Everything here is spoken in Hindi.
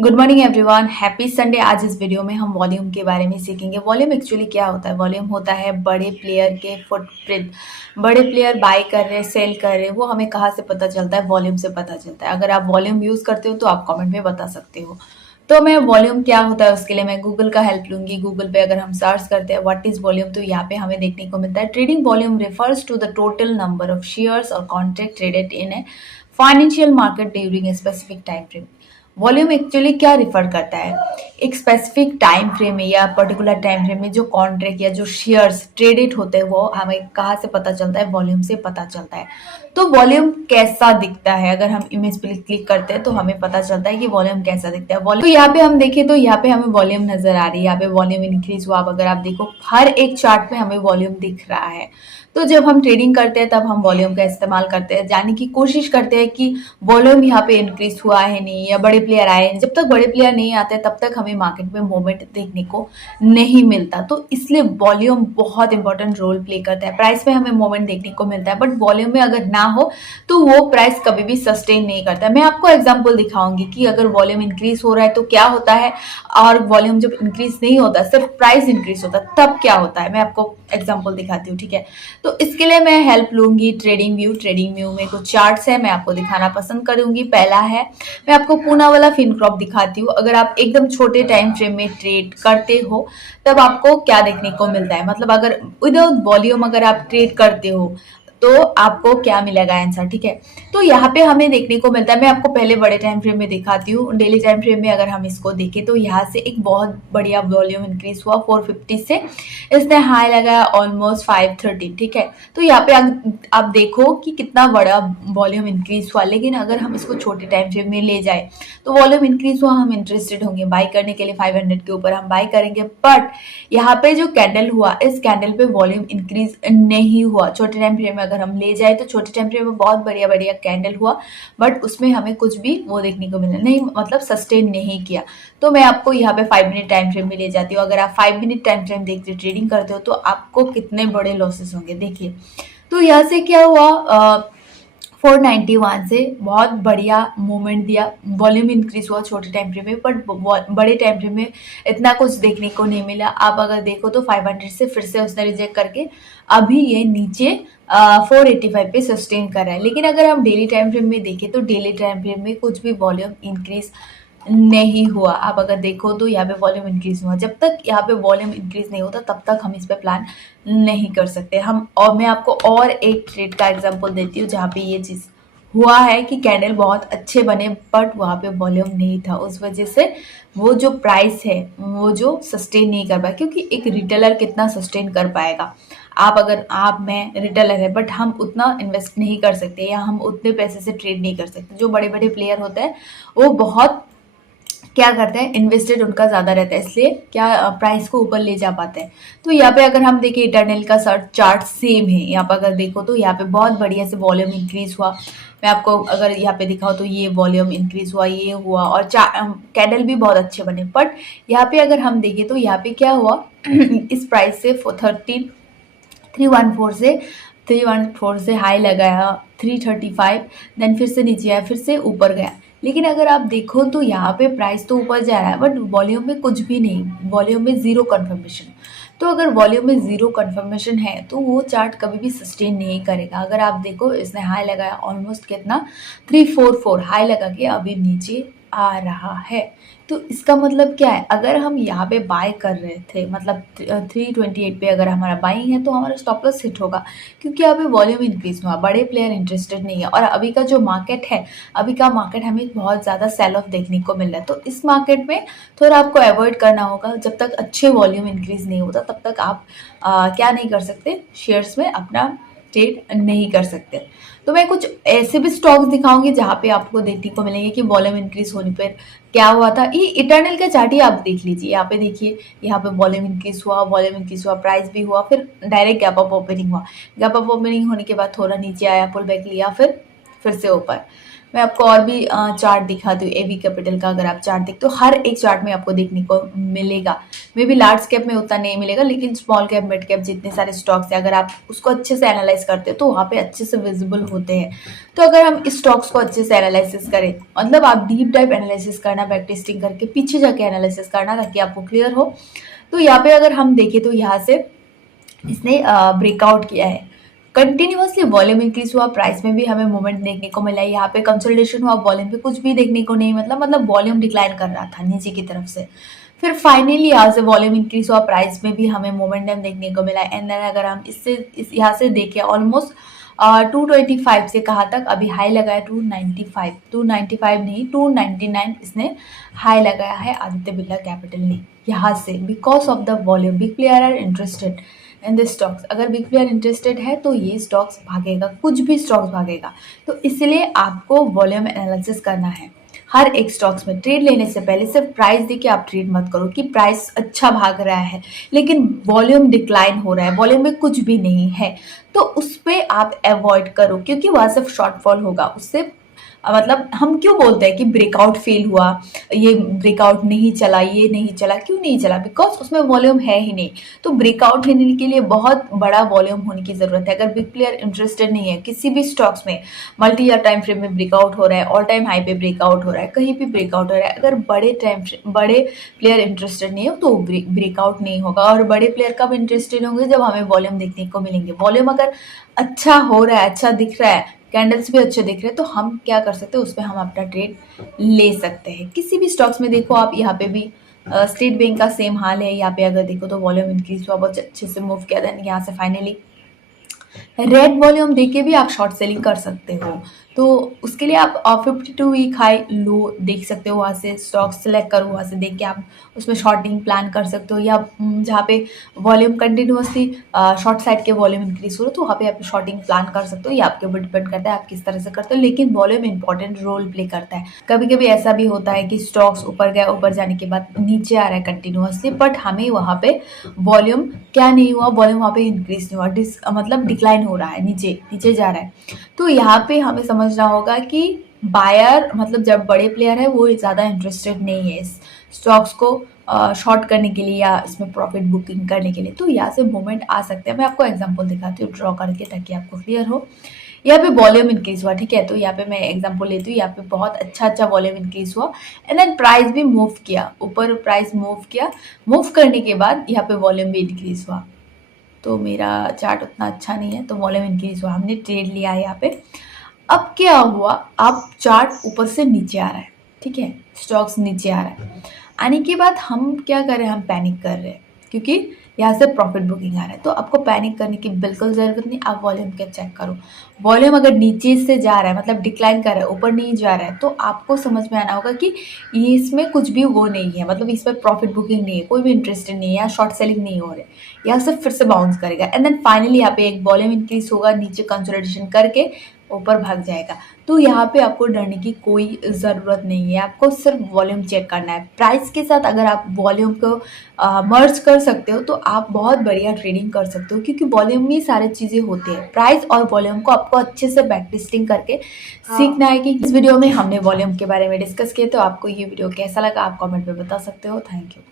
Good morning everyone, happy Sunday. आज इस वीडियो में हम वॉल्यूम के बारे में सीखेंगे। वॉल्यूम एक्चुअली क्या होता है? वॉल्यूम होता है बड़े प्लेयर के फुटप्रिंट। बड़े प्लेयर बाय कर रहे हैं, सेल कर रहे हैं, वो हमें कहाँ से पता चलता है? वॉल्यूम से पता चलता है। अगर आप वॉल्यूम यूज़ करते हो तो आप कमेंट में बता सकते हो। तो मैं वॉल्यूम क्या होता है उसके लिए मैं गूगल का हेल्प लूंगी। गूगल पे अगर हम सर्च करते हैं व्हाट इज वॉल्यूम, तो यहाँ पे हमें देखने को मिलता है trading volume refers to the total number of shares और contract traded in a financial market during a specific time frame. Volume actually क्या रिफर करता है? एक स्पेसिफिक टाइम फ्रेम में या पर्टिकुलर टाइम फ्रेम में जो कॉन्ट्रैक्ट या जो शेयर्स ट्रेडेड होते हैं वो हमें कहाँ से पता चलता है? वॉल्यूम से पता चलता है। तो वॉल्यूम कैसा दिखता है? अगर हम इमेज पे क्लिक करते हैं तो हमें पता चलता है कि वॉल्यूम कैसा दिखता है। वॉल्यूम तो यहाँ पे हम देखें तो यहाँ पे हमें वॉल्यूम नजर आ रही है। यहाँ पे वॉल्यूम इंक्रीज हुआ। अब अगर आप देखो हर एक चार्ट में हमें वॉल्यूम दिख रहा है। तो जब हम ट्रेडिंग करते हैं तब हम वॉल्यूम का इस्तेमाल करते हैं, जानने की कोशिश करते हैं कि वॉल्यूम यहाँ पे इंक्रीज हुआ है नहीं, या बड़े प्लेयर आए हैं। जब तक बड़े प्लेयर नहीं आते तब तक हमें मार्केट में मूवमेंट देखने को नहीं मिलता। तो इसलिए वॉल्यूम बहुत इंपॉर्टेंट रोल प्ले करता है। प्राइस में हमें मूवमेंट देखने को मिलता है, बट वॉल्यूम में अगर ना हो तो वो प्राइस कभी भी सस्टेन नहीं करता। मैं आपको एग्जाम्पल दिखाऊंगी कि अगर वॉल्यूम इंक्रीज हो रहा है तो क्या होता है, और वॉल्यूम जब इंक्रीज नहीं होता, सिर्फ प्राइस इंक्रीज होता, तब क्या होता है। मैं आपको एग्जाम्पल दिखाती हूँ, ठीक है? तो इसके लिए मैं हेल्प लूंगी ट्रेडिंग व्यू। ट्रेडिंग व्यू में कुछ चार्ट्स है, मैं आपको दिखाना पसंद करूंगी। पहला है, मैं आपको पूना वाला फिनक्रॉप दिखाती हूँ। अगर आप एकदम छोटे टाइम फ्रेम में ट्रेड करते हो तब आपको क्या देखने को मिलता है, मतलब अगर विदाउट वॉल्यूम अगर आप ट्रेड करते हो तो आपको क्या मिलेगा आंसर, ठीक है? तो यहाँ पे हमें देखने को मिलता है, मैं आपको पहले बड़े टाइम फ्रेम में दिखाती हूँ। डेली टाइम फ्रेम में अगर हम इसको देखें तो यहाँ से एक बहुत बढ़िया वॉल्यूम इंक्रीज हुआ 450 से। इसने हाई लगाया ऑलमोस्ट 530, ठीक है? तो यहाँ पे आप देखो कि कितना बड़ा वॉल्यूम इंक्रीज हुआ। लेकिन अगर हम इसको छोटे टाइम फ्रेम में ले जाए तो वॉल्यूम इंक्रीज हुआ, हम इंटरेस्टेड होंगे बाई करने के लिए, 500 के ऊपर हम बाई करेंगे। बट यहाँ पे जो कैंडल हुआ, इस कैंडल पे वॉल्यूम इंक्रीज नहीं हुआ। छोटे टाइम फ्रेम में अगर हम ले जाए तो छोटे टाइम फ्रेम में बहुत बढ़िया बढ़िया कैंडल हुआ, बट उसमें हमें कुछ भी वो देखने को मिला नहीं, मतलब सस्टेन नहीं किया। तो मैं आपको यहाँ पे 5 मिनट टाइम फ्रेम में ले जाती हूँ। अगर आप 5 मिनट टाइम फ्रेम देखते ट्रेडिंग करते हो तो आपको कितने बड़े लॉसेस होंगे, देखिए। तो यहाँ से क्या हुआ, 491 से बहुत बढ़िया मूवमेंट दिया, वॉल्यूम इंक्रीज हुआ छोटे टाइम फ्रेम में, बट बड़े टाइम फ्रेम में इतना कुछ देखने को नहीं मिला। आप अगर देखो तो 500 से फिर से उसने रिजेक्ट करके अभी ये नीचे 485 पे सस्टेन कर रहा है। लेकिन अगर हम डेली टाइम फ्रेम में देखें तो डेली टाइम फ्रेम में कुछ भी वॉल्यूम इंक्रीज नहीं हुआ। आप अगर देखो तो यहाँ पे वॉल्यूम इंक्रीज हुआ। जब तक यहाँ पे वॉल्यूम इंक्रीज नहीं होता तब तक हम इस पे प्लान नहीं कर सकते हम। और मैं आपको और एक ट्रेड का एग्जांपल देती हूँ जहाँ पे ये चीज़ हुआ है कि कैंडल बहुत अच्छे बने बट वहाँ पे वॉल्यूम नहीं था। उस वजह से वो जो प्राइस है वो जो सस्टेन नहीं कर पाया, क्योंकि एक रिटेलर कितना सस्टेन कर पाएगा? आप मैं रिटेलर है बट हम उतना इन्वेस्ट नहीं कर सकते, या हम उतने पैसे से ट्रेड नहीं कर सकते। जो बड़े बड़े प्लेयर होते हैं वो बहुत क्या करते हैं, इन्वेस्टेड उनका ज़्यादा रहता है, इसलिए क्या प्राइस को ऊपर ले जा पाते हैं। तो यहाँ पे अगर हम देखें इटरनल का चार्ट सेम है। यहाँ पर अगर देखो तो यहाँ पे बहुत बढ़िया से वॉल्यूम इंक्रीज हुआ। मैं आपको अगर यहाँ पे दिखाऊँ तो ये वॉल्यूम इंक्रीज हुआ, ये हुआ, और कैंडल भी बहुत अच्छे बने। बट यहाँ पे अगर हम देखें तो यहाँ पे क्या हुआ इस प्राइस से 314 से हाई लगाया 335, देन फिर से नीचे आया, फिर से ऊपर गया। लेकिन अगर आप देखो तो यहाँ पे प्राइस तो ऊपर जा रहा है बट वॉल्यूम में कुछ भी नहीं, वॉल्यूम में जीरो कंफर्मेशन। तो अगर वॉल्यूम में जीरो कंफर्मेशन है तो वो चार्ट कभी भी सस्टेन नहीं करेगा। अगर आप देखो इसने हाई लगाया ऑलमोस्ट कितना 344 हाई लगा के अभी नीचे आ रहा है। तो इसका मतलब क्या है, अगर हम यहाँ पे बाय कर रहे थे, मतलब 328 पे अगर हमारा बाइंग है तो हमारा स्टॉप लॉस हिट होगा, क्योंकि अभी वॉल्यूम इंक्रीज हुआ, बड़े प्लेयर इंटरेस्टेड नहीं है। और अभी का जो मार्केट है, अभी का मार्केट हमें बहुत ज़्यादा सेल ऑफ देखने को मिल रहा है। तो इस मार्केट में थोड़ा आपको अवॉइड करना होगा। जब तक अच्छे वॉल्यूम इंक्रीज नहीं होता तब तक आप क्या नहीं कर सकते, शेयर्स में अपना ट्रेड नहीं कर सकते। तो मैं कुछ ऐसे भी स्टॉक्स दिखाऊंगी जहाँ पे आपको देखने को मिलेंगे कि वॉल्यूम इंक्रीज होने पर क्या हुआ था। ये इटर्नल का चार्ट ही आप देख लीजिए। यहाँ पे देखिए, यहाँ पे वॉल्यूम इंक्रीज हुआ, प्राइस भी हुआ, फिर डायरेक्ट गैप अप ओपनिंग हुआ। गैप अप ओपनिंग होने के बाद थोड़ा नीचे आया, पुल बैक लिया, फिर फिर से ऊपर। मैं आपको और भी चार्ट दिखाती हूँ एवी कैपिटल का। अगर आप चार्ट देखते हो हर एक चार्ट में आपको देखने को मिलेगा, मे बी लार्ज कैप में उतना नहीं मिलेगा, लेकिन स्मॉल कैप मिड कैप जितने सारे स्टॉक्स हैं अगर आप उसको अच्छे से एनालाइज करते हो तो वहाँ पे अच्छे से विजिबल होते हैं। तो अगर हम इस स्टॉक्स को अच्छे से एनालिसिस करें, मतलब आप डीप डाइव एनालिसिस करना, बैक टेस्टिंग करके पीछे जाके एनालिसिस करना ताकि आपको क्लियर हो। तो यहाँ पे अगर हम देखें तो यहाँ से इसने ब्रेकआउट किया है, कंटिन्यूअसली वॉल्यूम इंक्रीज हुआ, प्राइस में भी हमें मूवमेंट देखने को मिला है। यहाँ पे कंसोलिडेशन हुआ, वॉल्यूम पे कुछ भी देखने को नहीं, मतलब वॉल्यूम डिक्लाइन कर रहा था नीचे की तरफ से। फिर फाइनली यहाँ से वॉल्यूम इंक्रीज हुआ, प्राइस में भी हमें मोमेंटम देखने को मिला। एंड देन अगर हम इस यहाँ से देखें ऑलमोस्ट 225 से कहाँ तक अभी हाई लगाया 295, 295 नहीं 299 इसने हाई लगाया है आदित्य बिरला कैपिटल ने यहाँ से, because of the volume. Big player are interested in this stocks, अगर बिग प्लेयर इंटरेस्टेड है तो ये स्टॉक्स भागेगा, कुछ भी स्टॉक्स भागेगा। तो इसलिए आपको वॉल्यूम एनालिसिस करना है हर एक स्टॉक्स में। ट्रेड लेने से पहले सिर्फ प्राइस देके आप ट्रेड मत करो कि प्राइस अच्छा भाग रहा है लेकिन वॉल्यूम डिक्लाइन हो रहा है, वॉल्यूम में कुछ भी नहीं है, तो उस पर आप अवॉइड करो क्योंकि वहाँ सिर्फ शॉर्टफॉल होगा। उससे मतलब हम क्यों बोलते हैं कि ब्रेकआउट फेल हुआ, ये ब्रेकआउट नहीं चला, ये नहीं चला, क्यों नहीं चला? बिकॉज उसमें वॉल्यूम है ही नहीं। तो ब्रेकआउट लेने के लिए बहुत बड़ा वॉल्यूम होने की जरूरत है। अगर बिग प्लेयर इंटरेस्टेड नहीं है किसी भी स्टॉक्स में, मल्टी ईयर टाइम फ्रेम में ब्रेकआउट हो रहा है, ऑल टाइम हाई पे ब्रेकआउट हो रहा है, कहीं भी ब्रेकआउट हो रहा है, अगर बड़े प्लेयर इंटरेस्टेड नहीं हो तो ब्रेकआउट नहीं होगा। और बड़े प्लेयर कब इंटरेस्टेड होंगे? जब हमें वॉल्यूम देखने को मिलेंगे। वॉल्यूम अगर अच्छा हो रहा है, अच्छा दिख रहा है, कैंडल्स भी अच्छे दिख रहे हैं, तो हम क्या कर सकते हैं, उस पर हम अपना ट्रेड ले सकते हैं। किसी भी स्टॉक्स में देखो आप, यहाँ पे भी स्टेट बैंक का सेम हाल है। यहाँ पे अगर देखो तो वॉल्यूम इंक्रीज हुआ, बहुत अच्छे से मूव किया, देन यहाँ से फाइनली रेड वॉल्यूम देके भी आप शॉर्ट सेलिंग कर सकते हो। तो उसके लिए आप 52 वीक हाई लो देख सकते हो, वहाँ से स्टॉक सेलेक्ट करो, वहाँ से देख के आप उसमें शॉर्टिंग प्लान कर सकते हो। या जहाँ पे वॉल्यूम कंटिन्यूअसली शॉर्ट साइड के वॉल्यूम इंक्रीज हो रहा है तो वहाँ पे आप शॉर्टिंग प्लान कर सकते हो। ये आपके ऊपर डिपेंड करता है आप किस तरह से करते हो, लेकिन वॉल्यूम इंपॉर्टेंट रोल प्ले करता है। कभी कभी ऐसा भी होता है कि स्टॉक्स ऊपर गया, ऊपर जाने के बाद नीचे आ रहा है कंटिन्यूअसली, बट हमें वहाँ पे वॉल्यूम क्या नहीं हुआ, वॉल्यूम वहाँ पे इंक्रीज नहीं हुआ, मतलब डिक्लाइन हो रहा है, नीचे नीचे जा रहा है। तो यहाँ पे हमें समझना होगा कि बायर मतलब जब बड़े प्लेयर है वो ज़्यादा इंटरेस्टेड नहीं है इस स्टॉक्स को शॉर्ट करने के लिए या इसमें प्रॉफिट बुकिंग करने के लिए। तो यहाँ से मूवमेंट आ सकते हैं। मैं आपको एग्जांपल दिखाती हूँ ड्रॉ करके ताकि आपको क्लियर हो। यहाँ पे वॉल्यूम इंक्रीज हुआ, ठीक है, तो यहाँ पे मैं एग्जांपल लेती हूँ। यहाँ पे बहुत अच्छा वॉल्यूम इंक्रीज हुआ एंड देन प्राइस भी मूव किया, ऊपर प्राइस मूव किया, मूव करने के बाद यहाँ पे वॉल्यूम भी इंक्रीज हुआ। तो मेरा चार्ट उतना अच्छा नहीं है तो वॉल्यूम इंक्रीज हुआ, हमने ट्रेड लिया है यहाँ पे। अब क्या हुआ, अब चार्ट ऊपर से नीचे आ रहा है, ठीक है, स्टॉक्स नीचे आ रहा है, आने के बाद हम क्या कर रहे हैं, हम पैनिक कर रहे हैं क्योंकि यहाँ से प्रॉफिट बुकिंग आ रहा है। तो आपको पैनिक करने की बिल्कुल ज़रूरत नहीं। आप वॉल्यूम के चेक करो, वॉल्यूम अगर नीचे से जा रहा है मतलब डिक्लाइन कर रहा है, ऊपर नहीं जा रहा है, तो आपको समझ में आना होगा कि ये इसमें कुछ भी वो नहीं है, मतलब इस पर प्रॉफिट बुकिंग नहीं है, कोई भी इंटरेस्टेड नहीं है, या शॉर्ट सेलिंग नहीं हो रही है। यहाँ से फिर से बाउंस करेगा एंड देन फाइनली यहाँ पे एक वॉल्यूम इंक्रीज होगा, नीचे कंसोलिडेशन करके ऊपर भाग जाएगा। तो यहाँ पे आपको डरने की कोई ज़रूरत नहीं है, आपको सिर्फ वॉल्यूम चेक करना है। प्राइस के साथ अगर आप वॉल्यूम को मर्ज कर सकते हो तो आप बहुत बढ़िया ट्रेडिंग कर सकते हो, क्योंकि वॉल्यूम में सारी चीज़ें होती है। प्राइस और वॉल्यूम को आपको अच्छे से बैक टेस्टिंग करके सीखना है। कि इस वीडियो में हमने वॉल्यूम के बारे में डिस्कस किया, तो आपको ये वीडियो कैसा लगा आप कमेंट में बता सकते हो। Thank you.